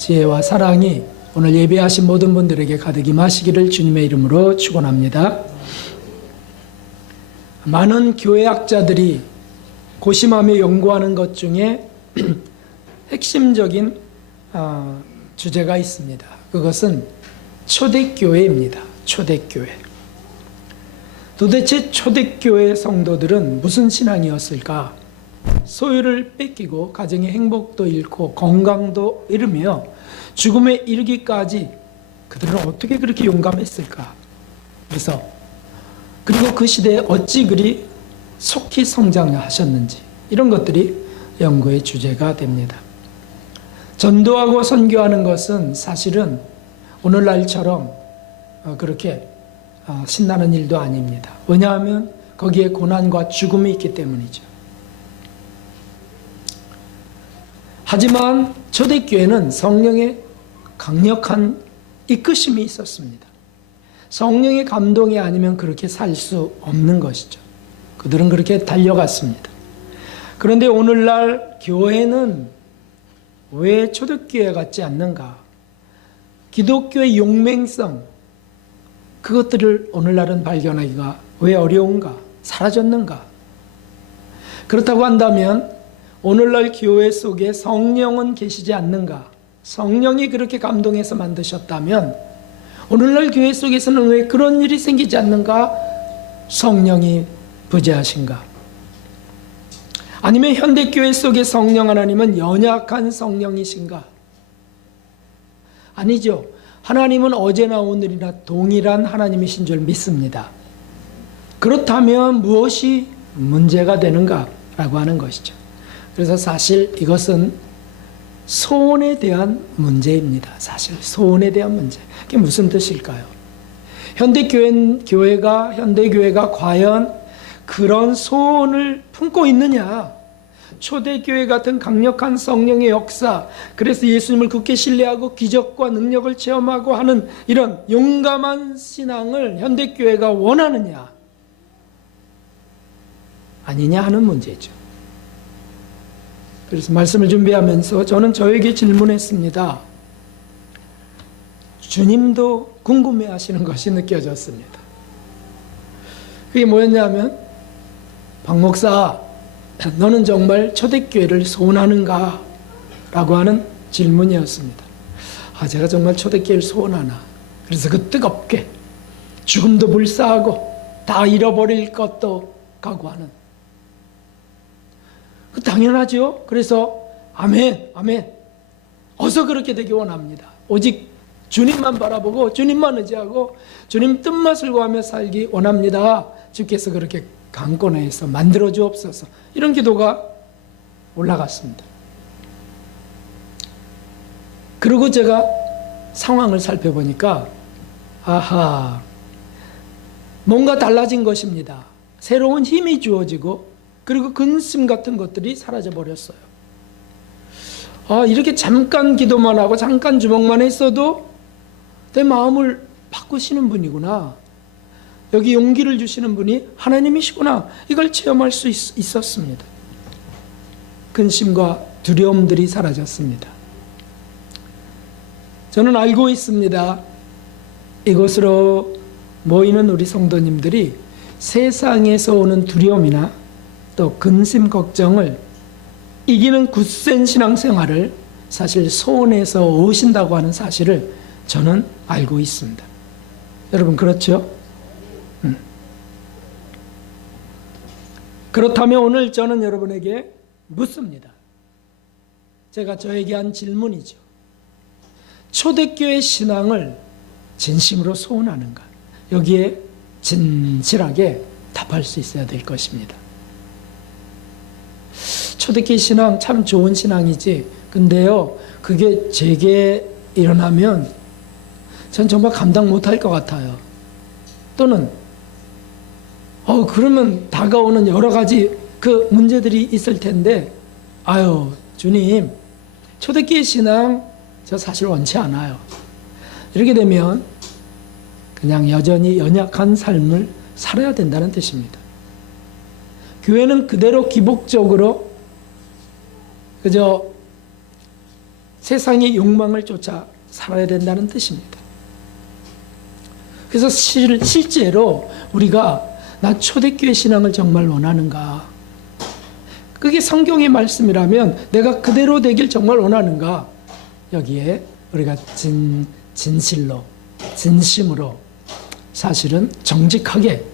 지혜와 사랑이 오늘 예배하신 모든 분들에게 가득 임하시기를 주님의 이름으로 축원합니다. 많은 교회학자들이 고심하며 연구하는 것 중에 핵심적인 주제가 있습니다. 그것은 초대교회입니다. 초대교회. 도대체 초대교회 성도들은 무슨 신앙이었을까? 소유를 뺏기고 가정의 행복도 잃고 건강도 잃으며 죽음에 이르기까지 그들은 어떻게 그렇게 용감했을까? 그리고 그 시대에 어찌 그리 속히 성장하셨는지, 이런 것들이 연구의 주제가 됩니다. 전도하고 선교하는 것은 사실은 오늘날처럼 그렇게 신나는 일도 아닙니다. 왜냐하면 거기에 고난과 죽음이 있기 때문이죠. 하지만 초대교회는 성령의 강력한 이끄심이 있었습니다. 성령의 감동이 아니면 그렇게 살 수 없는 것이죠. 그들은 그렇게 달려갔습니다. 그런데 오늘날 교회는 왜 초대교회 같지 않는가? 기독교의 용맹성, 그것들을 오늘날은 발견하기가 왜 어려운가? 사라졌는가? 그렇다고 한다면 오늘날 교회 속에 성령은 계시지 않는가? 성령이 그렇게 감동해서 만드셨다면 오늘날 교회 속에서는 왜 그런 일이 생기지 않는가? 성령이 부재하신가? 아니면 현대교회 속의 성령 하나님은 연약한 성령이신가? 아니죠. 하나님은 어제나 오늘이나 동일한 하나님이신 줄 믿습니다. 그렇다면 무엇이 문제가 되는가라고 하는 것이죠. 그래서 사실 이것은 소원에 대한 문제입니다. 사실 소원에 대한 문제. 그게 무슨 뜻일까요? 현대교회가 과연 그런 소원을 품고 있느냐? 초대교회 같은 강력한 성령의 역사, 그래서 예수님을 굳게 신뢰하고 기적과 능력을 체험하고 하는 이런 용감한 신앙을 현대교회가 원하느냐? 아니냐 하는 문제죠. 그래서 말씀을 준비하면서 저는 저에게 질문했습니다. 주님도 궁금해하시는 것이 느껴졌습니다. 그게 뭐였냐면, 박 목사, 너는 정말 초대교회를 소원하는가? 라고 하는 질문이었습니다. 제가 정말 초대교회를 소원하나? 그래서 그 뜨겁게 죽음도 불사하고 다 잃어버릴 것도 각오하는, 그 당연하죠. 그래서 아멘, 아멘. 어서 그렇게 되기 원합니다. 오직 주님만 바라보고 주님만 의지하고 주님 뜻맛을 구하며 살기 원합니다. 주께서 그렇게 강권해서 만들어 주옵소서. 이런 기도가 올라갔습니다. 그리고 제가 상황을 살펴보니까 뭔가 달라진 것입니다. 새로운 힘이 주어지고 그리고 근심 같은 것들이 사라져 버렸어요. 이렇게 잠깐 기도만 하고 잠깐 주목만 했어도 내 마음을 바꾸시는 분이구나. 여기 용기를 주시는 분이 하나님이시구나. 이걸 체험할 수 있었습니다. 근심과 두려움들이 사라졌습니다. 저는 알고 있습니다. 이곳으로 모이는 우리 성도님들이 세상에서 오는 두려움이나 또 근심 걱정을 이기는 굳센 신앙생활을 사실 소원해서 오신다고 하는 사실을 저는 알고 있습니다. 여러분 그렇죠? 그렇다면 오늘 저는 여러분에게 묻습니다. 제가 저에게 한 질문이죠. 초대교회 신앙을 진심으로 소원하는가? 여기에 진실하게 답할 수 있어야 될 것입니다. 초대교회 신앙 참 좋은 신앙이지, 근데요 그게 제게 일어나면 전 정말 감당 못할 것 같아요. 또는 그러면 다가오는 여러 가지 그 문제들이 있을 텐데, 주님, 초대교회 신앙 저 사실 원치 않아요. 이렇게 되면 그냥 여전히 연약한 삶을 살아야 된다는 뜻입니다. 교회는 그대로 기복적으로 그저 세상의 욕망을 쫓아 살아야 된다는 뜻입니다. 그래서 실제로 우리가 나 초대교회 신앙을 정말 원하는가? 그게 성경의 말씀이라면 내가 그대로 되길 정말 원하는가? 여기에 우리가 진실로, 진심으로 사실은 정직하게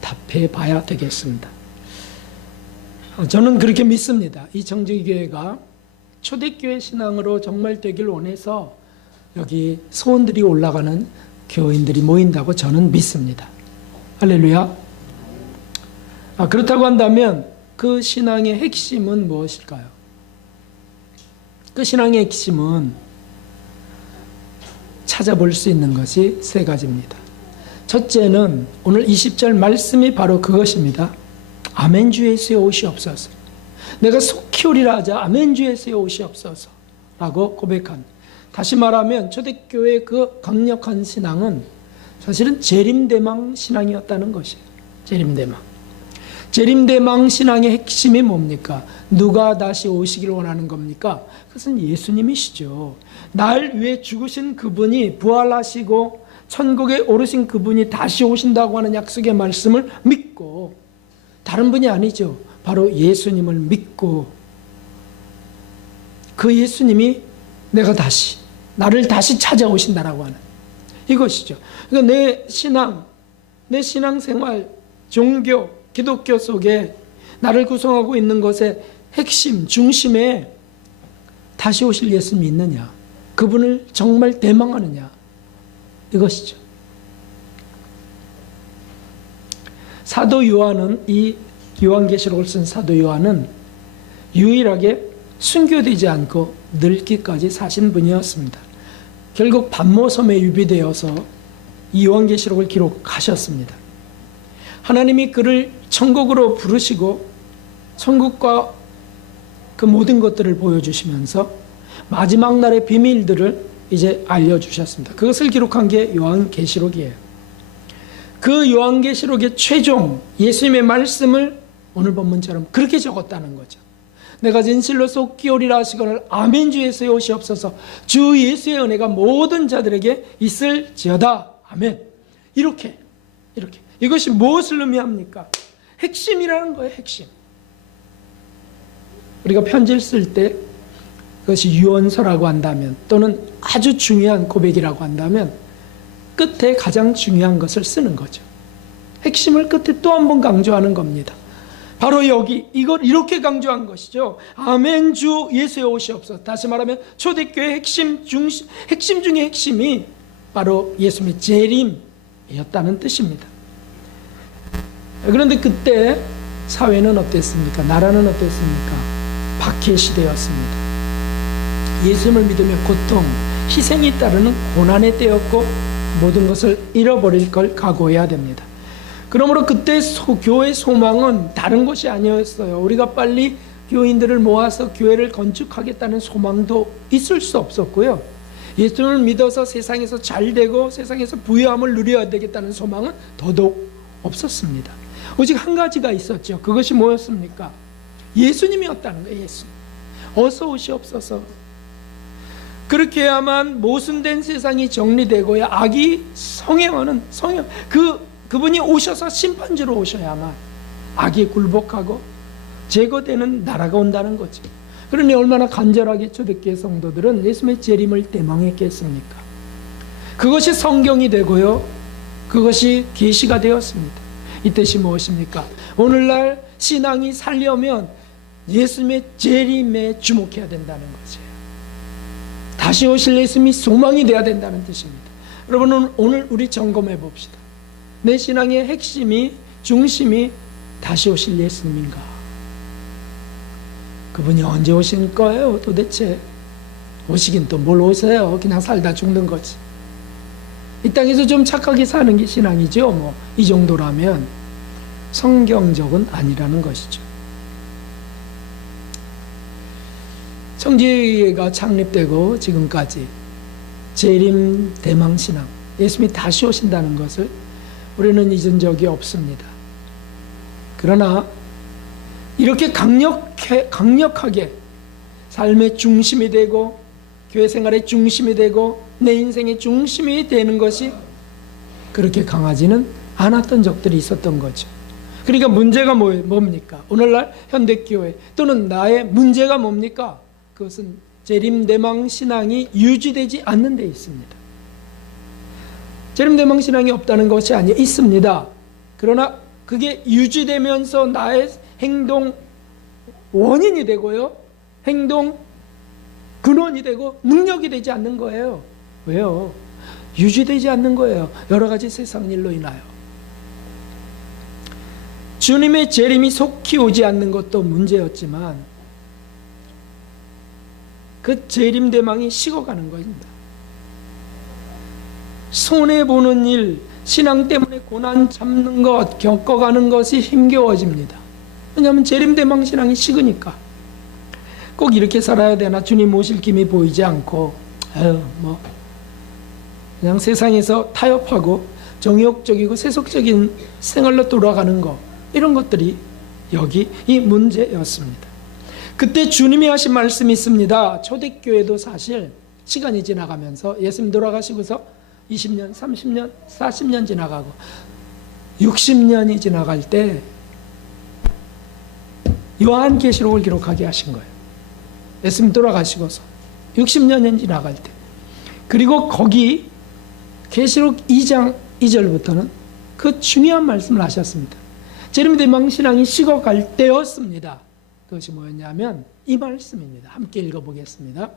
답해 봐야 되겠습니다. 저는 그렇게 믿습니다. 이 정직교회가 초대교회 신앙으로 정말 되길 원해서 여기 소원들이 올라가는 교인들이 모인다고 저는 믿습니다. 할렐루야. 그렇다고 한다면 그 신앙의 핵심은 무엇일까요? 그 신앙의 핵심은 찾아볼 수 있는 것이 세 가지입니다. 첫째는 오늘 20절 말씀이 바로 그것입니다. 아멘 주 예수의 오시옵소서. 내가 속히 오리라 하자 아멘 주 예수의 오시옵소서 라고 고백한, 다시 말하면 초대교회의 그 강력한 신앙은 사실은 재림대망 신앙이었다는 것이에요. 재림대망 신앙의 핵심이 뭡니까? 누가 다시 오시기를 원하는 겁니까? 그것은 예수님이시죠. 날 위해 죽으신 그분이 부활하시고 천국에 오르신 그분이 다시 오신다고 하는 약속의 말씀을 믿고, 다른 분이 아니죠. 바로 예수님을 믿고, 그 예수님이 나를 다시 찾아오신다라고 하는 이것이죠. 그러니까 내 신앙생활, 종교, 기독교 속에 나를 구성하고 있는 것의 핵심, 중심에 다시 오실 예수님이 있느냐, 그분을 정말 대망하느냐, 이것이죠. 사도 요한은, 이 요한계시록을 쓴 사도 요한은 유일하게 순교되지 않고 늙기까지 사신 분이었습니다. 결국 반모섬에 유비되어서 이 요한계시록을 기록하셨습니다. 하나님이 그를 천국으로 부르시고 천국과 그 모든 것들을 보여주시면서 마지막 날의 비밀들을 이제 알려주셨습니다. 그것을 기록한 게 요한계시록이에요. 그 요한계시록의 최종 예수님의 말씀을 오늘 본문처럼 그렇게 적었다는 거죠. 내가 진실로 속히 오리라 하시거늘 아멘 주 예수의 오시옵소서. 주 예수의 은혜가 모든 자들에게 있을지어다. 아멘. 이렇게 이것이 무엇을 의미합니까? 핵심이라는 거예요. 핵심. 우리가 편지를 쓸 때 그것이 유언서라고 한다면, 또는 아주 중요한 고백이라고 한다면 끝에 가장 중요한 것을 쓰는 거죠. 핵심을 끝에 또 한 번 강조하는 겁니다. 바로 여기 이걸 이렇게 강조한 것이죠. 아멘 주 예수의 오시옵소서. 다시 말하면 초대교회의 핵심 중의 핵심이 바로 예수님의 재림이었다는 뜻입니다. 그런데 그때 사회는 어땠습니까? 나라는 어땠습니까? 박해 시대였습니다. 예수님을 믿으며 고통, 희생이 따르는 고난의 때였고 모든 것을 잃어버릴 걸 각오해야 됩니다. 그러므로 그때 교회 소망은 다른 것이 아니었어요. 우리가 빨리 교인들을 모아서 교회를 건축하겠다는 소망도 있을 수 없었고요. 예수님을 믿어서 세상에서 잘되고 세상에서 부유함을 누려야 되겠다는 소망은 더더욱 없었습니다. 오직 한 가지가 있었죠. 그것이 뭐였습니까? 예수님이었다는 거예요. 예수님. 어서 오시옵소서. 그렇게 해야만 모순된 세상이 정리되고야 악이 성행하는 그분이 오셔서 심판주로 오셔야만 악이 굴복하고 제거되는 나라가 온다는 거죠. 그러니 얼마나 간절하게 초대교회 성도들은 예수님의 재림을 대망했겠습니까? 그것이 성경이 되고요, 그것이 계시가 되었습니다. 이 뜻이 무엇입니까? 오늘날 신앙이 살려면 예수님의 재림에 주목해야 된다는 거죠. 다시 오실 예수님이 소망이 되어야 된다는 뜻입니다. 여러분, 오늘 우리 점검해 봅시다. 내 신앙의 핵심이, 중심이 다시 오실 예수님인가? 그분이 언제 오실 거예요? 도대체 오시긴 또 뭘 오세요? 그냥 살다 죽는 거지. 이 땅에서 좀 착하게 사는 게 신앙이죠. 이 정도라면 성경적은 아니라는 것이죠. 청지회가 창립되고 지금까지 재림 대망 신앙, 예수님이 다시 오신다는 것을 우리는 잊은 적이 없습니다. 그러나 이렇게 강력하게 삶의 중심이 되고 교회 생활의 중심이 되고 내 인생의 중심이 되는 것이 그렇게 강하지는 않았던 적들이 있었던 거죠. 그러니까 문제가 뭡니까? 오늘날 현대교회 또는 나의 문제가 뭡니까? 그것은 재림대망 신앙이 유지되지 않는 데 있습니다. 재림대망 신앙이 없다는 것이 아니라 있습니다. 그러나 그게 유지되면서 나의 행동 원인이 되고요, 행동 근원이 되고 능력이 되지 않는 거예요. 왜요? 유지되지 않는 거예요. 여러 가지 세상 일로 인하여. 주님의 재림이 속히 오지 않는 것도 문제였지만 그 재림 대망이 식어가는 것입니다. 손해보는 일, 신앙 때문에 고난 참는 것, 겪어가는 것이 힘겨워집니다. 왜냐하면 재림 대망 신앙이 식으니까. 꼭 이렇게 살아야 되나, 주님 오실 김이 보이지 않고 그냥 세상에서 타협하고 정욕적이고 세속적인 생활로 돌아가는 것, 이런 것들이 여기 이 문제였습니다. 그때 주님이 하신 말씀이 있습니다. 초대교회도 사실 시간이 지나가면서 예수님 돌아가시고서 20년, 30년, 40년 지나가고 60년이 지나갈 때 요한계시록을 기록하게 하신 거예요. 예수님 돌아가시고서 60년이 지나갈 때. 그리고 거기 계시록 2장 2절부터는 그 중요한 말씀을 하셨습니다. 재림대망 신앙이 식어갈 때였습니다. 그것이 뭐였냐면 이 말씀입니다. 함께 읽어보겠습니다.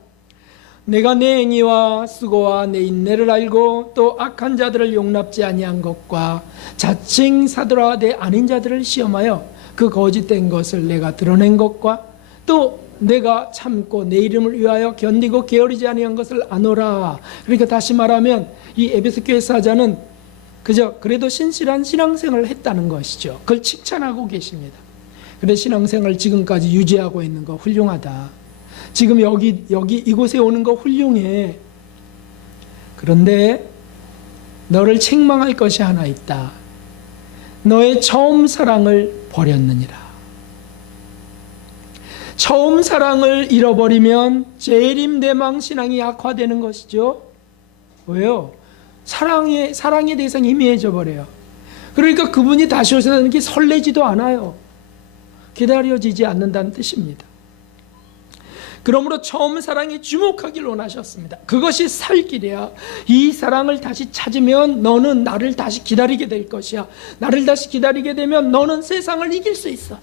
내가 내 행위와 수고와 내 인내를 알고 또 악한 자들을 용납지 아니한 것과 자칭 사도라 내 아닌 자들을 시험하여 그 거짓된 것을 내가 드러낸 것과 또 내가 참고 내 이름을 위하여 견디고 게으르지 아니한 것을 아노라. 그러니까 다시 말하면 이 에베소 교회 사자는 그저 그래도 신실한 신앙생활을 했다는 것이죠. 그걸 칭찬하고 계십니다. 그래, 신앙생활 지금까지 유지하고 있는 거 훌륭하다. 지금 여기 이곳에 오는 거 훌륭해. 그런데 너를 책망할 것이 하나 있다. 너의 처음 사랑을 버렸느니라. 처음 사랑을 잃어버리면 재림대망 신앙이 약화되는 것이죠. 왜요? 사랑의 대상이 희미해져 버려요. 그러니까 그분이 다시 오신다는 게 설레지도 않아요. 기다려지지 않는다는 뜻입니다. 그러므로 처음 사랑에 주목하기를 원하셨습니다. 그것이 살 길이야. 이 사랑을 다시 찾으면 너는 나를 다시 기다리게 될 것이야. 나를 다시 기다리게 되면 너는 세상을 이길 수 있어.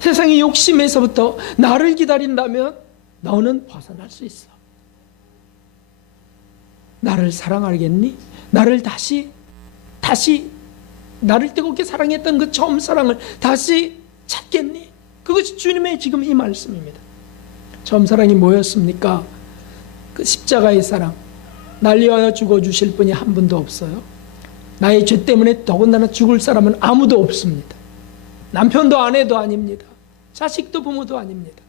세상의 욕심에서부터 나를 기다린다면 너는 벗어날 수 있어. 나를 사랑하겠니? 나를 다시 나를 뜨겁게 사랑했던 그 처음 사랑을 다시 찾겠니? 그것이 주님의 지금 이 말씀입니다. 처음 사랑이 뭐였습니까? 그 십자가의 사랑. 날 위하여 죽어주실 분이 한 분도 없어요. 나의 죄 때문에 더군다나 죽을 사람은 아무도 없습니다. 남편도 아내도 아닙니다. 자식도 부모도 아닙니다.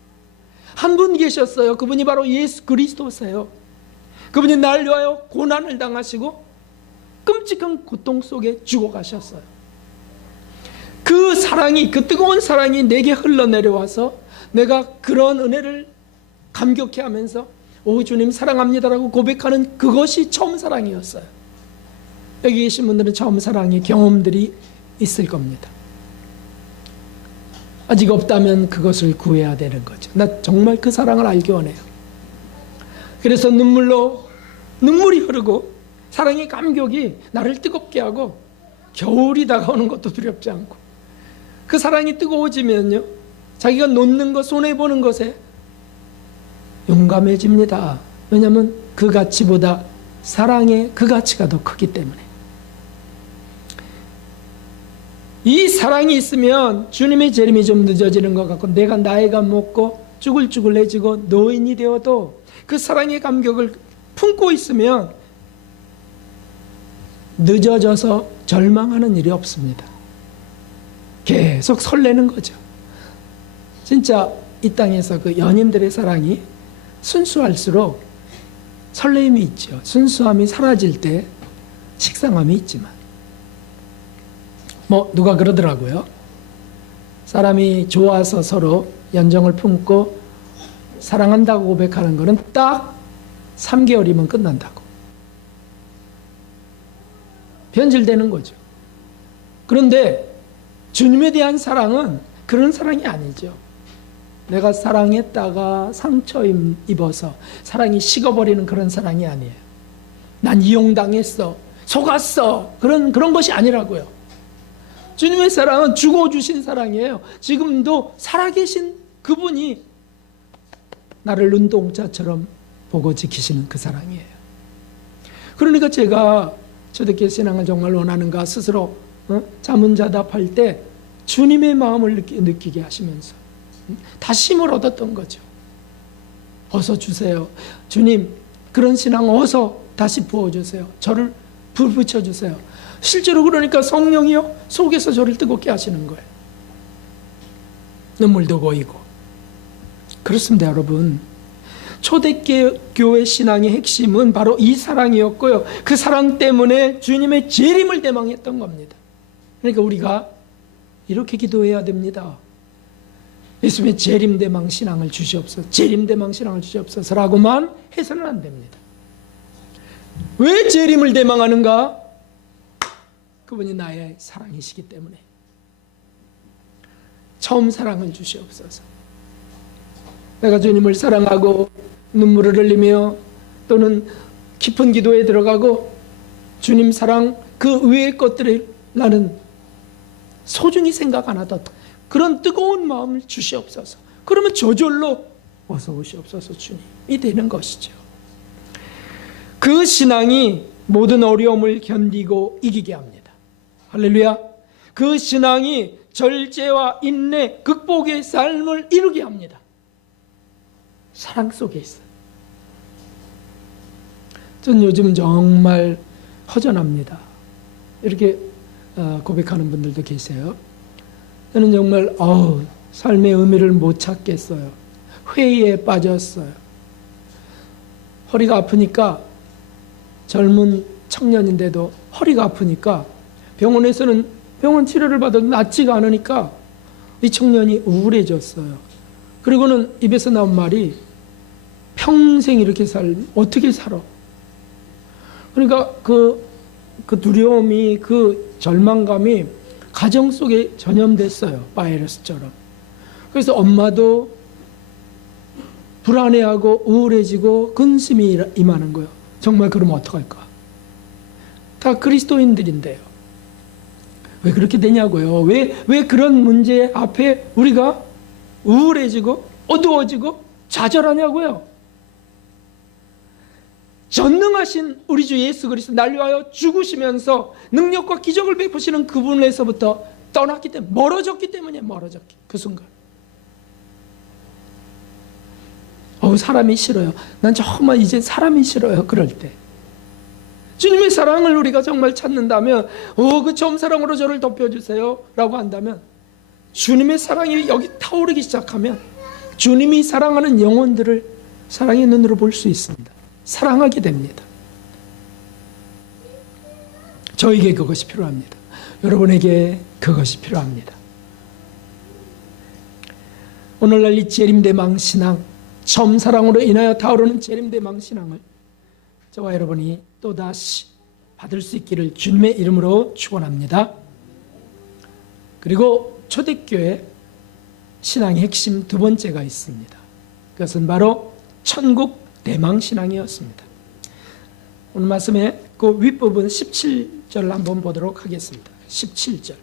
한 분 계셨어요. 그분이 바로 예수 그리스도세요. 그분이 날 위하여 고난을 당하시고 끔찍한 고통 속에 죽어가셨어요. 그 사랑이, 그 뜨거운 사랑이 내게 흘러내려와서 내가 그런 은혜를 감격해 하면서 오 주님 사랑합니다라고 고백하는 그것이 처음 사랑이었어요. 여기 계신 분들은 처음 사랑의 경험들이 있을 겁니다. 아직 없다면 그것을 구해야 되는 거죠. 나 정말 그 사랑을 알기 원해요. 그래서 눈물이 흐르고 사랑의 감격이 나를 뜨겁게 하고 겨울이 다가오는 것도 두렵지 않고 그 사랑이 뜨거워지면요 자기가 놓는 것, 손해보는 것에 용감해집니다. 왜냐하면 그 가치보다 사랑의 그 가치가 더 크기 때문에. 이 사랑이 있으면 주님의 재림이 좀 늦어지는 것 같고 내가 나이가 먹고 쭈글쭈글해지고 노인이 되어도 그 사랑의 감격을 품고 있으면 늦어져서 절망하는 일이 없습니다. 계속 설레는 거죠. 진짜 이 땅에서 그 연인들의 사랑이 순수할수록 설레임이 있죠. 순수함이 사라질 때 식상함이 있지만 누가 그러더라고요. 사람이 좋아서 서로 연정을 품고 사랑한다고 고백하는 것은 딱 3개월이면 끝난다고. 변질되는 거죠. 그런데 주님에 대한 사랑은 그런 사랑이 아니죠. 내가 사랑했다가 상처 입어서 사랑이 식어버리는 그런 사랑이 아니에요. 난 이용당했어, 속았어, 그런 것이 아니라고요. 주님의 사랑은 죽어주신 사랑이에요. 지금도 살아계신 그분이 나를 눈동자처럼 보고 지키시는 그 사랑이에요. 그러니까 제가 초대교회 신앙을 정말 원하는가 스스로 자문자답할 때 주님의 마음을 느끼게 하시면서 다시 힘을 얻었던 거죠. 어서 주세요. 주님, 그런 신앙 어서 다시 부어주세요. 저를 불 붙여주세요. 실제로 그러니까 성령이요 속에서 저를 뜨겁게 하시는 거예요. 눈물도 고이고. 그렇습니다, 여러분. 초대교회 신앙의 핵심은 바로 이 사랑이었고요. 그 사랑 때문에 주님의 재림을 대망했던 겁니다. 그러니까 우리가 이렇게 기도해야 됩니다. 예수님의 재림대망 신앙을 주시옵소서, 재림대망 신앙을 주시옵소서라고만 해서는 안 됩니다. 왜 재림을 대망하는가? 그분이 나의 사랑이시기 때문에. 처음 사랑을 주시옵소서. 내가 주님을 사랑하고 눈물을 흘리며 또는 깊은 기도에 들어가고 주님 사랑 그 외의 것들을 나는 소중히 생각 안 하던 그런 뜨거운 마음을 주시옵소서. 그러면 저절로 어서 오시옵소서 주님이 되는 것이죠. 그 신앙이 모든 어려움을 견디고 이기게 합니다. 할렐루야. 그 신앙이 절제와 인내, 극복의 삶을 이루게 합니다. 사랑 속에 있어요. 전 요즘 정말 허전합니다. 이렇게 고백하는 분들도 계세요. 저는 정말 삶의 의미를 못 찾겠어요. 회의에 빠졌어요. 허리가 아프니까, 젊은 청년인데도 허리가 아프니까 병원에서는 병원 치료를 받아도 낫지가 않으니까 이 청년이 우울해졌어요. 그리고는 입에서 나온 말이 평생 이렇게 어떻게 살아? 그러니까 그 두려움이, 그 절망감이 가정 속에 전염됐어요. 바이러스처럼. 그래서 엄마도 불안해하고 우울해지고 근심이 임하는 거예요. 정말 그러면 어떡할까? 다 그리스도인들인데요. 왜 그렇게 되냐고요? 왜 그런 문제 앞에 우리가 우울해지고 어두워지고 좌절하냐고요? 전능하신 우리 주 예수 그리스도 날 위하여 죽으시면서 능력과 기적을 베푸시는 그분에서부터 떠났기 때문에, 멀어졌기 때문에, 멀어졌기 그 순간. 사람이 싫어요. 난 정말 이제 사람이 싫어요. 그럴 때 주님의 사랑을 우리가 정말 찾는다면, 그 처음 사랑으로 저를 덮여주세요 라고 한다면, 주님의 사랑이 여기 타오르기 시작하면 주님이 사랑하는 영혼들을 사랑의 눈으로 볼 수 있습니다. 사랑하게 됩니다. 저에게 그것이 필요합니다. 여러분에게 그것이 필요합니다. 오늘날 이 재림대망 신앙, 처음 사랑으로 인하여 타오르는 재림대망 신앙을 저와 여러분이 또다시 받을 수 있기를 주님의 이름으로 축원합니다. 그리고 초대교회 신앙의 핵심 두 번째가 있습니다. 그것은 바로 천국 대망 신앙이었습니다. 오늘 말씀의 그 윗부분 17절 한번 보도록 하겠습니다. 17절.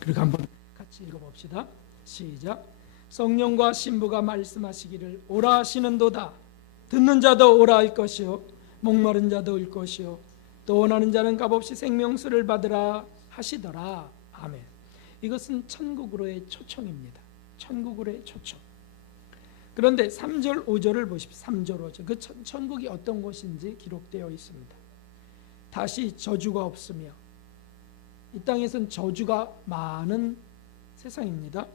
그리고 한번 같이 읽어봅시다. 시작. 성령과 신부가 말씀하시기를 오라 하시는도다. 듣는 자도 오라 할 것이요 목마른 자도 올 것이요 또 원하는 자는 값없이 생명수를 받으라 하시더라. 아멘. 이것은 천국으로의 초청입니다. 천국으로의 초청. 그런데 3절 5절을 보십시오. 3절 5절. 그 천국이 어떤 곳인지 기록되어 있습니다. 다시 저주가 없으며, 이 땅에서는 저주가 많은 세상입니다.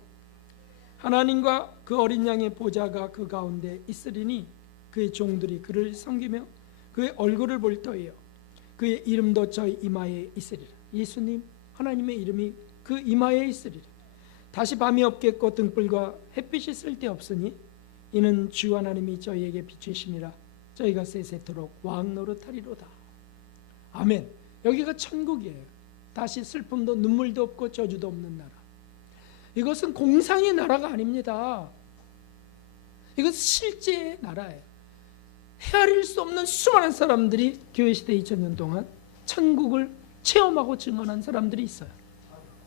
하나님과 그 어린 양의 보좌가 그 가운데 있으리니 그의 종들이 그를 섬기며 그의 얼굴을 볼 터이요 그의 이름도 저희 이마에 있으리라. 예수님 하나님의 이름이 그 이마에 있으리라. 다시 밤이 없겠고 등불과 햇빛이 쓸데없으니 이는 주 하나님이 저희에게 비추심이라 저희가 세세토록 왕 노릇하리로다. 아멘. 여기가 천국이에요. 다시 슬픔도 눈물도 없고 저주도 없는 나라. 이것은 공상의 나라가 아닙니다. 이것은 실제의 나라예요. 헤아릴 수 없는 수많은 사람들이 교회 시대 2000년 동안 천국을 체험하고 증언한 사람들이 있어요.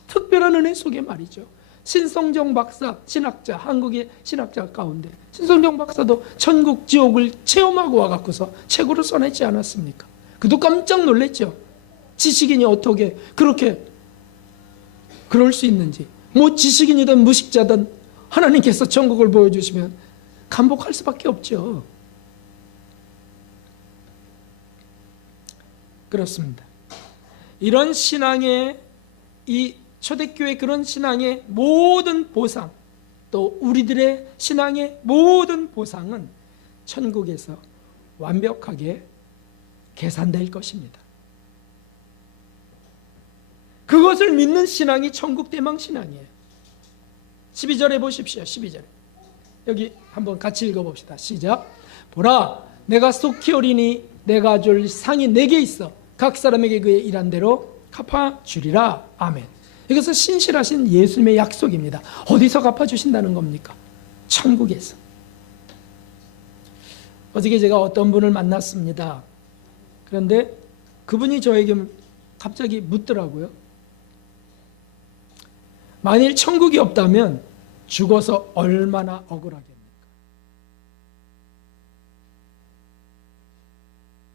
특별한 은혜 속에 말이죠. 신성정 박사, 신학자, 한국의 신학자 가운데 신성정 박사도 천국, 지옥을 체험하고 와갖고서 책으로 써냈지 않았습니까? 그도 깜짝 놀랐죠. 지식인이 어떻게 그렇게 그럴 수 있는지. 뭐 지식인이든 무식자든 하나님께서 천국을 보여주시면 감복할 수밖에 없죠. 그렇습니다. 이런 신앙의, 이 초대교회 그런 신앙의 모든 보상, 또 우리들의 신앙의 모든 보상은 천국에서 완벽하게 계산될 것입니다. 그것을 믿는 신앙이 천국 대망 신앙이에요. 12절에 보십시오. 12절에. 여기 한번 같이 읽어봅시다. 시작. 보라, 내가 속히 오리니 내가 줄 상이 내게 있어 각 사람에게 그의 일한 대로 갚아주리라. 아멘. 이것은 신실하신 예수님의 약속입니다. 어디서 갚아주신다는 겁니까? 천국에서. 어저께 제가 어떤 분을 만났습니다. 그런데 그분이 저에게 갑자기 묻더라고요. 만일 천국이 없다면 죽어서 얼마나 억울하겠습니까?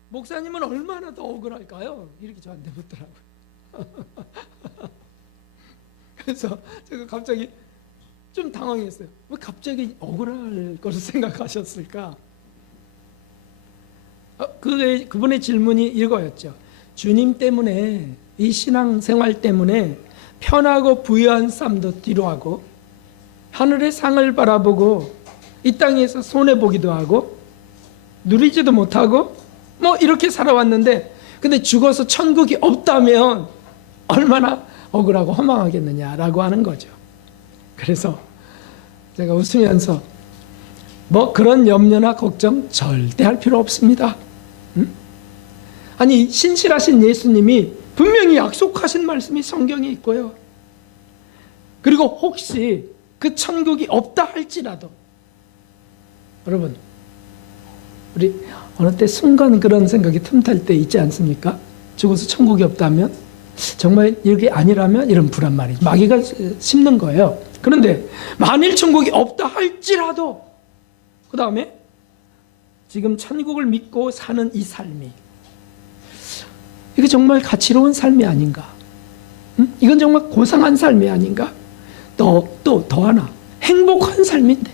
목사님은 얼마나 더 억울할까요? 이렇게 저한테 묻더라고요. 그래서 제가 갑자기 좀 당황했어요. 왜 갑자기 억울할 것을 생각하셨을까? 그분의 질문이 이거였죠. 주님 때문에, 이 신앙생활 때문에 편하고 부유한 삶도 뒤로하고 하늘의 상을 바라보고 이 땅에서 손해보기도 하고 누리지도 못하고 뭐 이렇게 살아왔는데, 근데 죽어서 천국이 없다면 얼마나 억울하고 허망하겠느냐라고 하는 거죠. 그래서 제가 웃으면서 뭐 그런 염려나 걱정 절대 할 필요 없습니다. 아니, 신실하신 예수님이 분명히 약속하신 말씀이 성경에 있고요. 그리고 혹시 그 천국이 없다 할지라도, 여러분, 우리 어느 때 순간 그런 생각이 틈탈 때 있지 않습니까? 죽어서 천국이 없다면, 정말 이게 아니라면, 이런 불안 말이죠. 마귀가 심는 거예요. 그런데 만일 천국이 없다 할지라도, 그 다음에 지금 천국을 믿고 사는 이 삶이, 이게 정말 가치로운 삶이 아닌가? 이건 정말 고상한 삶이 아닌가? 또 더 하나, 행복한 삶인데,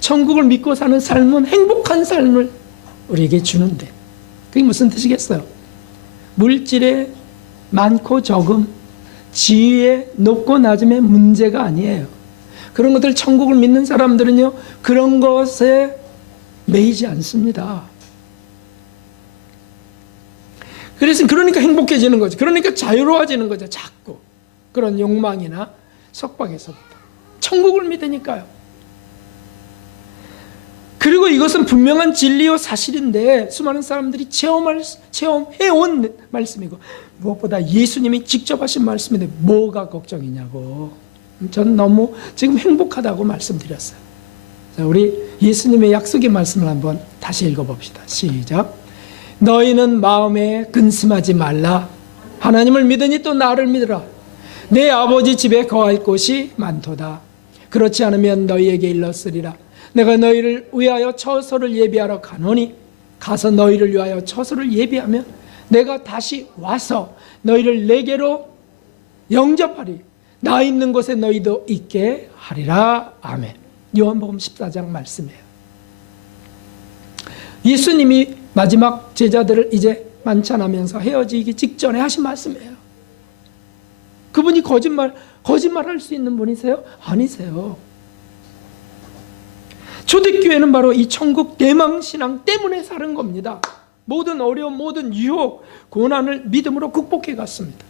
천국을 믿고 사는 삶은 행복한 삶을 우리에게 주는데, 그게 무슨 뜻이겠어요? 물질의 많고 적음, 지위의 높고 낮음의 문제가 아니에요. 그런 것들, 천국을 믿는 사람들은요, 그런 것에 매이지 않습니다. 그러니까 행복해지는 거죠. 그러니까 자유로워지는 거죠. 자꾸 그런 욕망이나 속박에서부터. 천국을 믿으니까요. 그리고 이것은 분명한 진리요 사실인데 수많은 사람들이 체험해온 말씀이고, 무엇보다 예수님이 직접 하신 말씀인데 뭐가 걱정이냐고. 전 너무 지금 행복하다고 말씀드렸어요. 자, 우리 예수님의 약속의 말씀을 한번 다시 읽어봅시다. 시작. 너희는 마음에 근심하지 말라. 하나님을 믿으니 또 나를 믿으라. 내 아버지 집에 거할 곳이 많도다. 그렇지 않으면 너희에게 일렀으리라. 내가 너희를 위하여 처소를 예비하러 가노니, 가서 너희를 위하여 처소를 예비하면 내가 다시 와서 너희를 내게로 영접하리. 나 있는 곳에 너희도 있게 하리라. 아멘. 요한복음 14장 말씀이에요. 예수님이 마지막 제자들을 이제 만찬하면서 헤어지기 직전에 하신 말씀이에요. 그분이 거짓말할 수 있는 분이세요? 아니세요. 초대교회는 바로 이 천국 대망신앙 때문에 사는 겁니다. 모든 어려움, 모든 유혹, 고난을 믿음으로 극복해 갔습니다.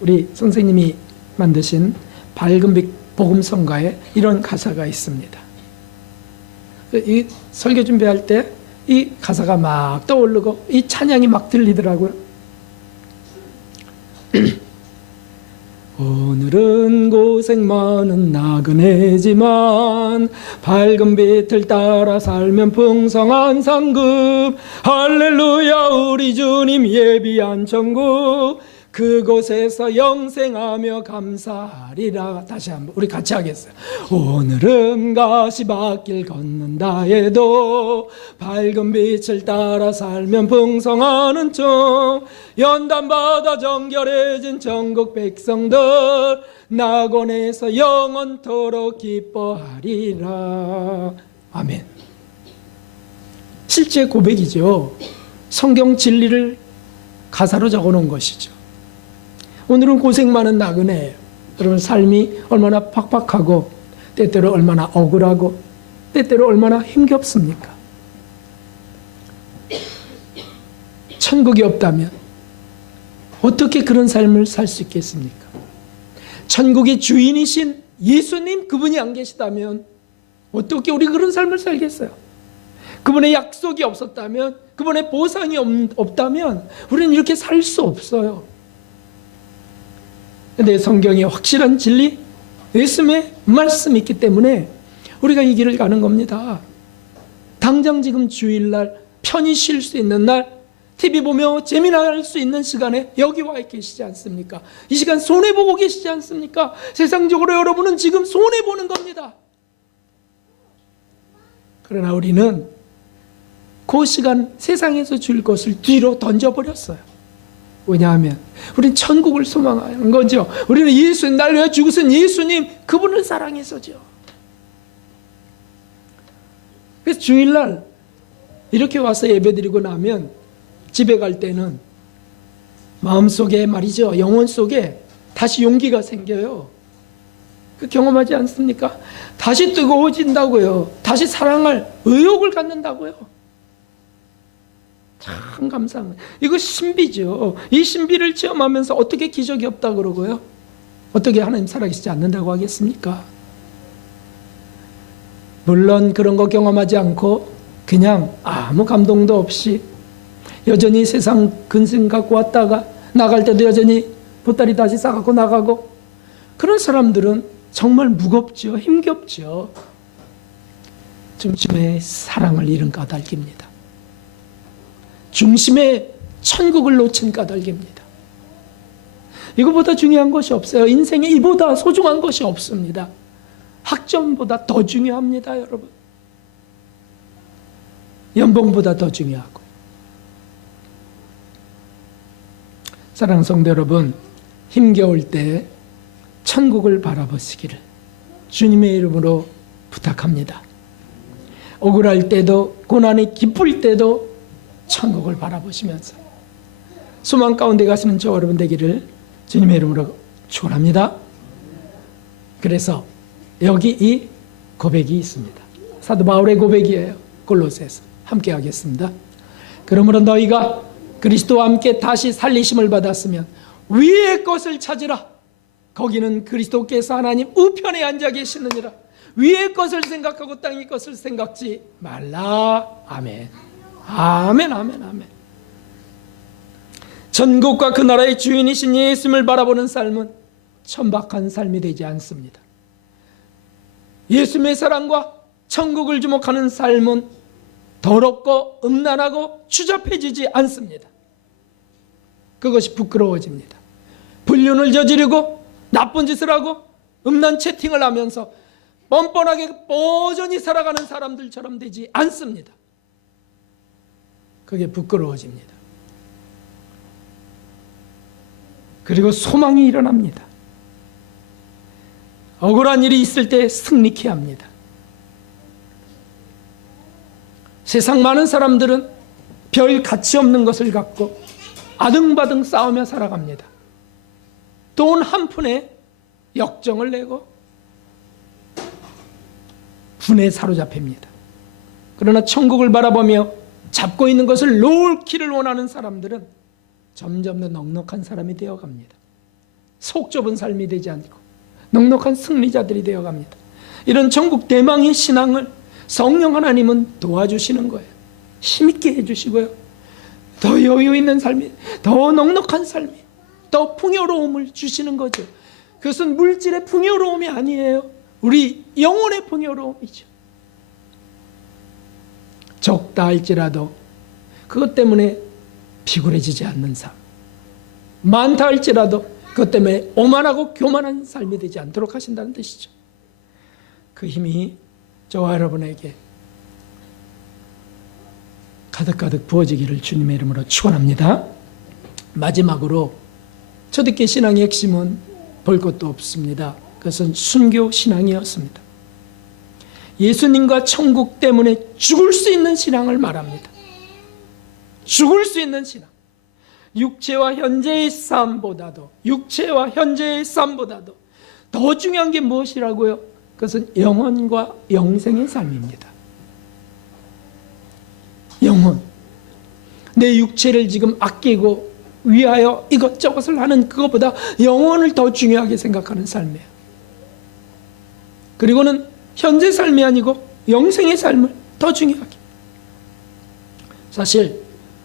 우리 선생님이 만드신 밝은빛 복음성가에 이런 가사가 있습니다. 이 설교 준비할 때 이 가사가 막 떠오르고 이 찬양이 막 들리더라고요. 오늘은 고생 많은 나그네지만 밝은 빛을 따라 살면 풍성한 상급. 할렐루야, 우리 주님 예비한 천국, 그곳에서 영생하며 감사하리라. 다시 한번 우리 같이 하겠어요. 오늘은 가시밭길 걷는다 해도 밝은 빛을 따라 살면 풍성한 총. 연단받아 정결해진 전국 백성들 낙원에서 영원토록 기뻐하리라. 아멘. 실제 고백이죠. 성경 진리를 가사로 적어놓은 것이죠. 오늘은 고생 많은 나그네예요. 여러분, 삶이 얼마나 팍팍하고 때때로 얼마나 억울하고 때때로 얼마나 힘겹습니까? 천국이 없다면 어떻게 그런 삶을 살 수 있겠습니까? 천국의 주인이신 예수님, 그분이 안 계시다면 어떻게 우리 그런 삶을 살겠어요? 그분의 약속이 없었다면, 그분의 보상이 없다면 우리는 이렇게 살 수 없어요. 근데 성경에 확실한 진리, 예수님의 말씀이 있기 때문에 우리가 이 길을 가는 겁니다. 당장 지금 주일날 편히 쉴 수 있는 날, TV 보며 재미날 수 있는 시간에 여기 와 계시지 않습니까? 이 시간 손해보고 계시지 않습니까? 세상적으로 여러분은 지금 손해보는 겁니다. 그러나 우리는 그 시간 세상에서 줄 것을 뒤로 던져버렸어요. 왜냐하면 우리는 천국을 소망하는 거죠. 우리는 예수님, 날 위해 죽으신 예수님, 그분을 사랑해서죠. 그래서 주일날 이렇게 와서 예배드리고 나면 집에 갈 때는 마음속에 말이죠, 영혼 속에 다시 용기가 생겨요. 그 경험하지 않습니까? 다시 뜨거워진다고요. 다시 사랑할 의욕을 갖는다고요. 참 감사합니다. 이거 신비죠. 이 신비를 체험하면서 어떻게 기적이 없다고 그러고요? 어떻게 하나님 살아계시지 않는다고 하겠습니까? 물론 그런 거 경험하지 않고 그냥 아무 감동도 없이 여전히 세상 근심 갖고 왔다가 나갈 때도 여전히 보따리 다시 싸갖고 나가고, 그런 사람들은 정말 무겁죠. 힘겹죠. 중심의 사랑을 잃은 까닭입니다. 중심의 천국을 놓친 까닭입니다. 이거보다 중요한 것이 없어요. 인생에 이보다 소중한 것이 없습니다. 학점보다 더 중요합니다, 여러분. 연봉보다 더 중요하고. 사랑하는 성도 여러분, 힘겨울 때 천국을 바라보시기를 주님의 이름으로 부탁합니다. 억울할 때도, 고난이 깊을 때도 천국을 바라보시면서 소망 가운데 가시는 저 여러분 되기를 주님의 이름으로 축원합니다. 그래서 여기 이 고백이 있습니다. 사도 바울의 고백이에요. 골로새서 함께 하겠습니다. 그러므로 너희가 그리스도와 함께 다시 살리심을 받았으면 위의 것을 찾으라. 거기는 그리스도께서 하나님 우편에 앉아 계시느니라. 위의 것을 생각하고 땅의 것을 생각지 말라. 아멘. 아멘, 아멘, 아멘. 전국과 그 나라의 주인이신 예수님을 바라보는 삶은 천박한 삶이 되지 않습니다. 예수님의 사랑과 천국을 주목하는 삶은 더럽고 음란하고 추잡해지지 않습니다. 그것이 부끄러워집니다. 불륜을 저지르고 나쁜 짓을 하고 음란 채팅을 하면서 뻔뻔하게 뻔뻔히 살아가는 사람들처럼 되지 않습니다. 그게 부끄러워집니다. 그리고 소망이 일어납니다. 억울한 일이 있을 때 승리케 합니다. 세상 많은 사람들은 별 가치 없는 것을 갖고 아등바등 싸우며 살아갑니다. 돈 한 푼에 역정을 내고 분에 사로잡힙니다. 그러나 천국을 바라보며 잡고 있는 것을 놓기를 원하는 사람들은 점점 더 넉넉한 사람이 되어갑니다. 속 좁은 삶이 되지 않고 넉넉한 승리자들이 되어갑니다. 이런 전국 대망의 신앙을 성령 하나님은 도와주시는 거예요. 힘있게 해주시고요. 더 여유 있는 삶이, 더 넉넉한 삶이, 더 풍요로움을 주시는 거죠. 그것은 물질의 풍요로움이 아니에요. 우리 영혼의 풍요로움이죠. 적다 할지라도 그것 때문에 비굴해지지 않는 삶, 많다 할지라도 그것 때문에 오만하고 교만한 삶이 되지 않도록 하신다는 뜻이죠. 그 힘이 저와 여러분에게 가득가득 부어지기를 주님의 이름으로 축원합니다. 마지막으로 초대교회 신앙의 핵심은 볼 것도 없습니다. 그것은 순교 신앙이었습니다. 예수님과 천국 때문에 죽을 수 있는 신앙을 말합니다. 죽을 수 있는 신앙. 육체와 현재의 삶보다도 더 중요한 게 무엇이라고요? 그것은 영혼과 영생의 삶입니다. 영혼. 내 육체를 지금 아끼고 위하여 이것저것을 하는 그것보다 영혼을 더 중요하게 생각하는 삶이에요. 그리고는 현재 삶이 아니고 영생의 삶을 더 중요하게. 사실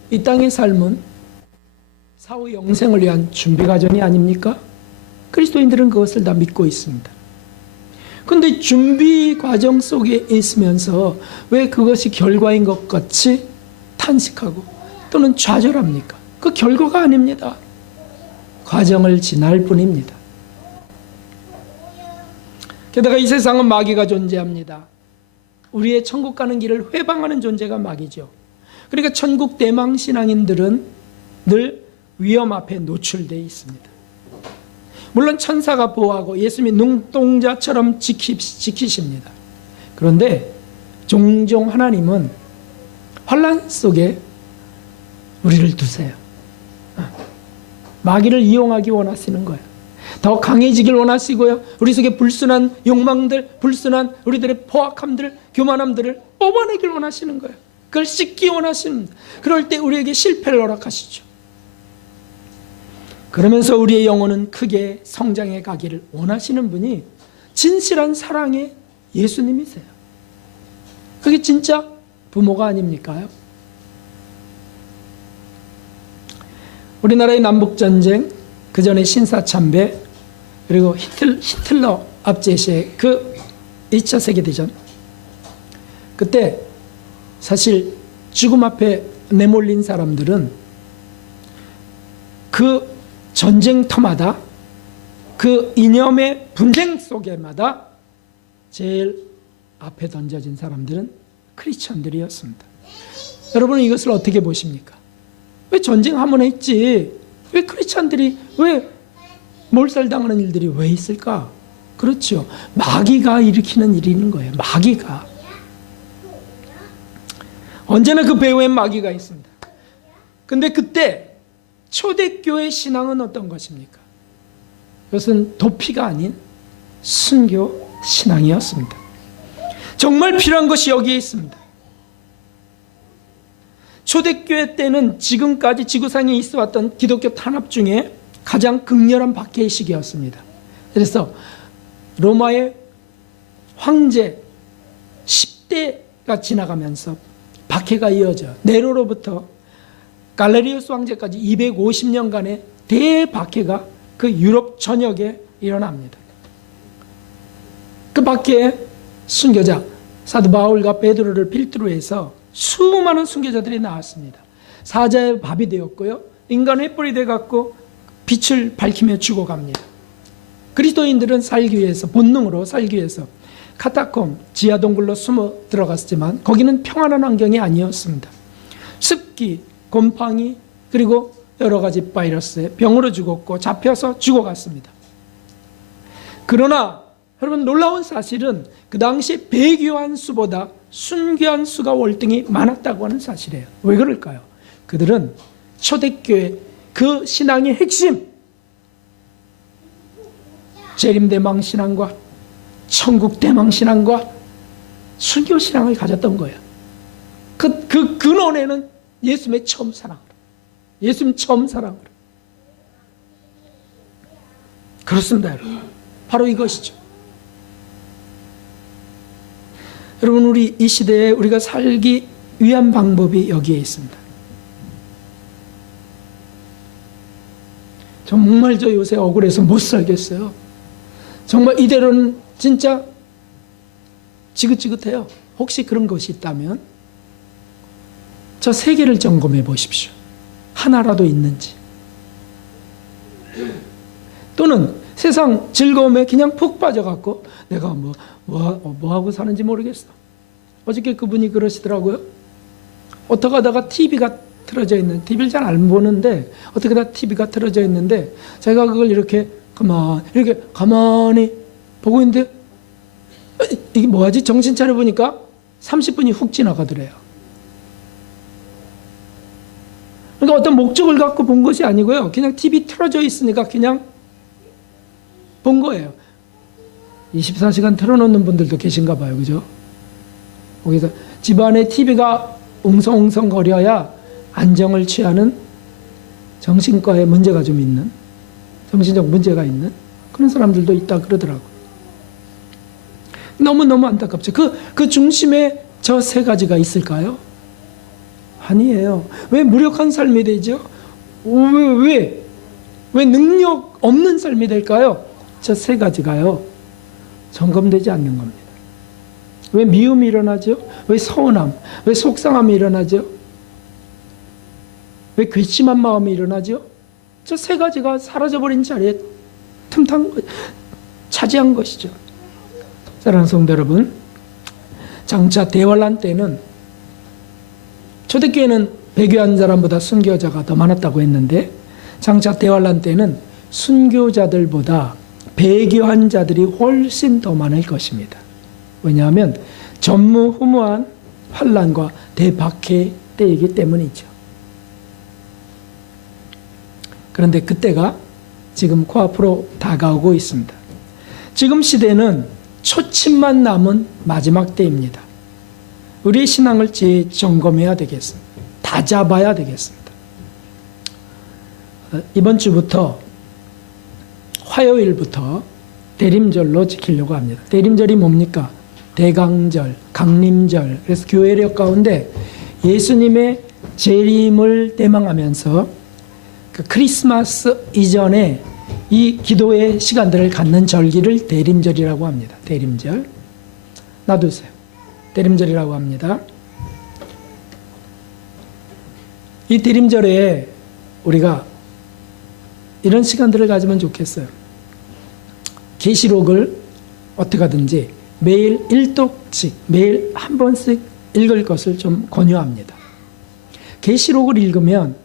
이 땅의 삶은 사후 영생을 위한 준비 과정이 아닙니까? 그리스도인들은 그것을 다 믿고 있습니다. 그런데 준비 과정 속에 있으면서 왜 그것이 결과인 것 같이 탄식하고 또는 좌절합니까? 그 결과가 아닙니다. 과정을 지날 뿐입니다. 게다가 이 세상은 마귀가 존재합니다. 우리의 천국 가는 길을 회방하는 존재가 마귀죠. 그러니까 천국 대망 신앙인들은 늘 위험 앞에 노출되어 있습니다. 물론 천사가 보호하고 예수님이 눈동자처럼 지키십니다. 그런데 종종 하나님은 환난 속에 우리를 두세요. 마귀를 이용하기 원하시는 거예요. 더 강해지길 원하시고요. 우리 속에 불순한 욕망들, 불순한 우리들의 포악함들, 교만함들을 뽑아내길 원하시는 거예요. 그걸 씻기 원하십니다. 그럴 때 우리에게 실패를 허락하시죠. 그러면서 우리의 영혼은 크게 성장해 가기를 원하시는 분이 진실한 사랑의 예수님이세요. 그게 진짜 부모가 아닙니까요? 우리나라의 남북전쟁, 그 전에 신사참배, 그리고 히틀러 압제시의 그 2차 세계대전, 그때 사실 죽음 앞에 내몰린 사람들은 그 전쟁터마다 그 이념의 분쟁 속에마다 제일 앞에 던져진 사람들은 크리스천들이었습니다. 여러분은 이것을 어떻게 보십니까? 왜 전쟁하면 했지? 왜 크리스천들이 왜 몰살당하는 일들이 왜 있을까? 그렇죠. 마귀가 일으키는 일이 있는 거예요. 마귀가. 언제나 그 배후엔 마귀가 있습니다. 근데 그때 초대교회 신앙은 어떤 것입니까? 그것은 도피가 아닌 순교 신앙이었습니다. 정말 필요한 것이 여기에 있습니다. 초대교회 때는 지금까지 지구상에 있어왔던 기독교 탄압 중에 가장 극렬한 박해의 시기였습니다. 그래서 로마의 황제 10대가 지나가면서 박해가 이어져 네로로부터 갈레리우스 황제까지 250년간의 대박해가 그 유럽 전역에 일어납니다. 그 박해에 순교자 사도 바울과 베드로를 필두로 해서 수많은 순교자들이 나왔습니다. 사자의 밥이 되었고요. 인간의 횃불이 되어갖고 빛을 밝히며 죽어갑니다. 그리스도인들은 살기 위해서, 본능으로 살기 위해서 카타콤, 지하 동굴로 숨어 들어갔지만 거기는 평안한 환경이 아니었습니다. 습기, 곰팡이, 그리고 여러 가지 바이러스에 병으로 죽었고 잡혀서 죽어갔습니다. 그러나 여러분, 놀라운 사실은 그 당시 배교한 수보다 순교한 수가 월등히 많았다고 하는 사실이에요. 왜 그럴까요? 그들은 초대교회 그 신앙의 핵심, 재림대망 신앙과 천국 대망 신앙과 순교 신앙을 가졌던 거예요. 그 근원에는 예수님의 처음 사랑으로, 예수님 처음 사랑으로. 그렇습니다, 여러분. 바로 이것이죠. 여러분, 우리 이 시대에 우리가 살기 위한 방법이 여기에 있습니다. 정말 저 요새 억울해서 못 살겠어요. 정말 이대로는 진짜 지긋지긋해요. 혹시 그런 것이 있다면 저 세계를 점검해 보십시오. 하나라도 있는지. 또는 세상 즐거움에 그냥 푹 빠져갖고 내가 뭐 하고 사는지 모르겠어. 어저께 그분이 그러시더라고요. 어떻게 하다가 TV가 틀어져 있는, TV를 잘 안 보는데 어떻게 하다 TV가 틀어져 있는데 제가 그걸 이렇게 가만히 보고 있는데 이게 뭐하지? 정신 차려 보니까 30분이 훅 지나가더래요. 그러니까 어떤 목적을 갖고 본 것이 아니고요. 그냥 TV 틀어져 있으니까 그냥 본 거예요. 24시간 틀어놓는 분들도 계신가 봐요. 그죠? 거기서 집안에 TV가 웅성웅성 거려야 안정을 취하는 정신과에 문제가 좀 있는, 정신적 문제가 있는 그런 사람들도 있다 그러더라고요. 너무너무 안타깝죠. 그 중심에 저 세 가지가 있을까요? 아니에요. 왜 무력한 삶이 되죠? 왜 능력 없는 삶이 될까요? 저 세 가지가요, 점검되지 않는 겁니다. 왜 미움이 일어나죠? 왜 서운함, 왜 속상함이 일어나죠? 왜 괘씸한 마음이 일어나죠? 저 세 가지가 사라져버린 자리에 차지한 것이죠. 사랑하는 성도 여러분, 장차 대환란 때는 초대교회는 배교한 사람보다 순교자가 더 많았다고 했는데 장차 대환란 때는 순교자들보다 배교한 자들이 훨씬 더 많을 것입니다. 왜냐하면 전무후무한 환란과 대박해 때이기 때문이죠. 그런데 그때가 지금 코앞으로 다가오고 있습니다. 지금 시대는 초침만 남은 마지막 때입니다. 우리의 신앙을 재점검해야 되겠습니다. 다잡아야 되겠습니다. 이번 주부터 화요일부터 대림절로 지키려고 합니다. 대림절이 뭡니까? 대강절, 강림절. 그래서 교회력 가운데 예수님의 재림을 대망하면서 그 크리스마스 이전에 이 기도의 시간들을 갖는 절기를 대림절이라고 합니다. 대림절. 놔두세요. 대림절이라고 합니다. 이 대림절에 우리가 이런 시간들을 가지면 좋겠어요. 계시록을 어떻게 하든지 매일 1독씩, 매일 한 번씩 읽을 것을 좀 권유합니다. 계시록을 읽으면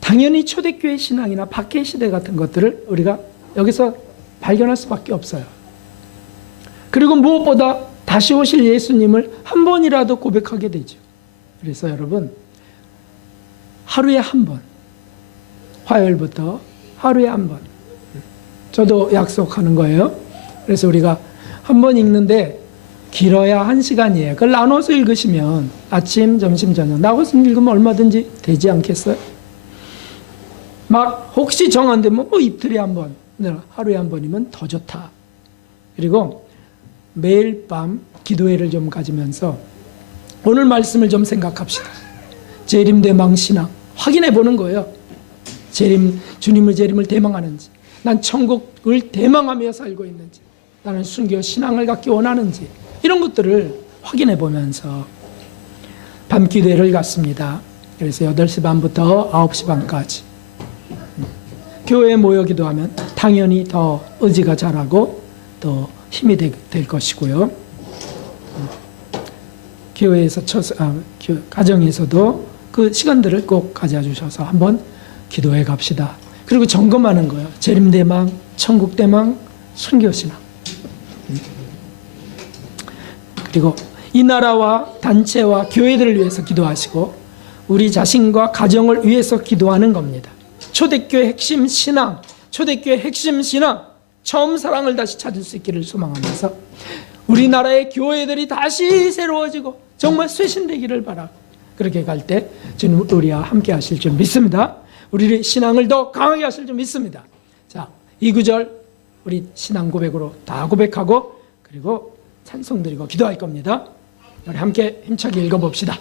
당연히 초대교회 신앙이나 박해 시대 같은 것들을 우리가 여기서 발견할 수밖에 없어요. 그리고 무엇보다 다시 오실 예수님을 한 번이라도 고백하게 되죠. 그래서 여러분, 하루에 한 번, 화요일부터 하루에 한 번, 저도 약속하는 거예요. 그래서 우리가 한 번 읽는데 길어야 1시간이에요. 그걸 나눠서 읽으시면 아침, 점심, 저녁 나눠서 읽으면 얼마든지 되지 않겠어요? 막 혹시 정 안 되면 이틀에 한 번, 하루에 한 번이면 더 좋다. 그리고 매일 밤 기도회를 좀 가지면서 오늘 말씀을 좀 생각합시다. 재림대망 신앙 확인해 보는 거예요. 주님의 재림을 대망하는지, 난 천국을 대망하며 살고 있는지, 나는 순교 신앙을 갖기 원하는지, 이런 것들을 확인해 보면서 밤 기도회를 갖습니다. 그래서 8시 반부터 9시 반까지 교회에 모여 기도하면 당연히 더 의지가 자라고 더 힘이 될 것이고요. 교회에서 가정에서도 그 시간들을 꼭 가져주셔서 한번 기도해 갑시다. 그리고 점검하는 거예요. 재림대망, 천국대망, 순교신앙. 그리고 이 나라와 단체와 교회들을 위해서 기도하시고 우리 자신과 가정을 위해서 기도하는 겁니다. 초대교회 핵심 신앙, 처음 사랑을 다시 찾을 수 있기를 소망하면서 우리나라의 교회들이 다시 새로워지고 정말 쇄신되기를 바라고, 그렇게 갈 때 주님 우리와 함께 하실 줄 믿습니다. 우리의 신앙을 더 강하게 하실 줄 믿습니다. 자, 이 구절 우리 신앙 고백으로 다 고백하고 그리고 찬송 드리고 기도할 겁니다. 우리 함께 힘차게 읽어봅시다.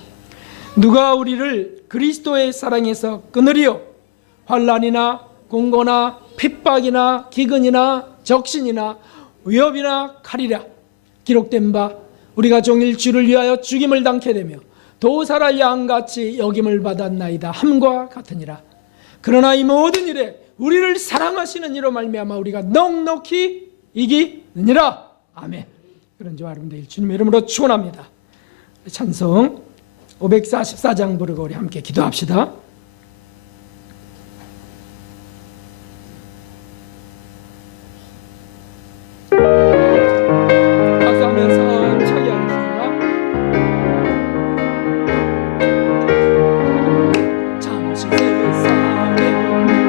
누가 우리를 그리스도의 사랑에서 끊으리요? 환난이나 공고나 핍박이나 기근이나 적신이나 위협이나 칼이라. 기록된 바 우리가 종일 주를 위하여 죽임을 당케 되며 도살아 양같이 여김을 받았나이다 함과 같으니라. 그러나 이 모든 일에 우리를 사랑하시는 이로 말미암아 우리가 넉넉히 이기느니라. 아멘. 그런 줄 아름다운 주님의 이름으로 축원합니다. 찬송 544장 부르고 우리 함께 기도합시다. 박수하면서 차게 하겠습니다. 잠시 세상에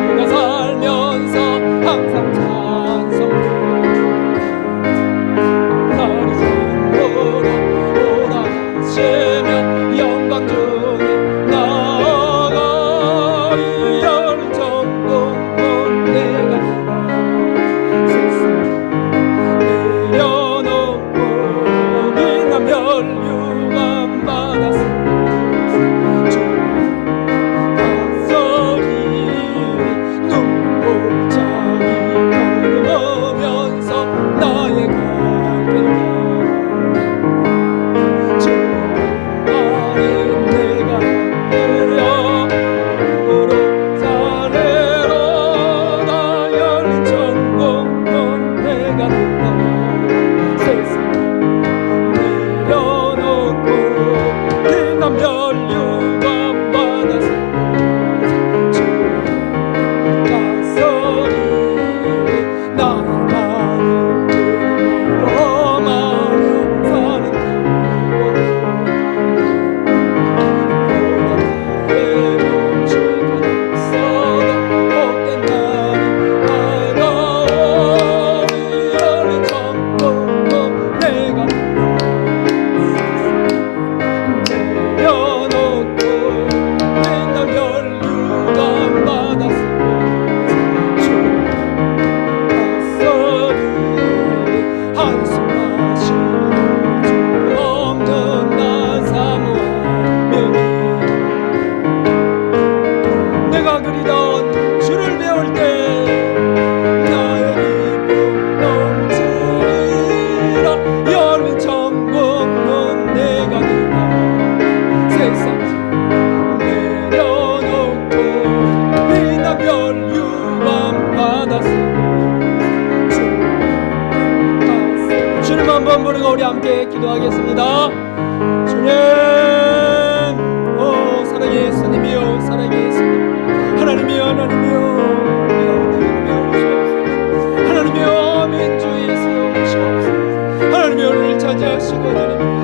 우리가 살면서 항상 찬송 나를 선보러 오라시며 영광 중에 나아가 이 열정 공공 내가 세상 내려놓고 빛나 멸류관 받았어 가서리 눈물장이 거두면서 나의 갈 길이야. 주 안에 내가 들려 오롯사내로 나 열린 천국은 내가 된다. 세상 내려놓고 빛난 멸류관 받아서 주 가서리 나의 많은 그림으로만 사는 나의 멈추고 없어도 복된 날이 다가오니 열린 천국은 내가 내려놓고 빛난 멸류관 받았어 주 가서리 한숨 마시고 주 없는 나 사모하며 내가 그리던 주를 배울 때 나의 기쁨 넘치리라. 열린 천국은 내가 된다. 세상 내려놓고 빛난 멸류관 받았어 주님 한번 부르고 우리 함께 기도하겠습니다. 주님, 오 사랑의 예수님이여, 사랑의 예수님, 하나님이여, 하나님이여, 우리 가운데 오시옵소서. 하나님이여, 민주 예수 오시옵소서. 하나님이여, 우리를 차지하시고 주님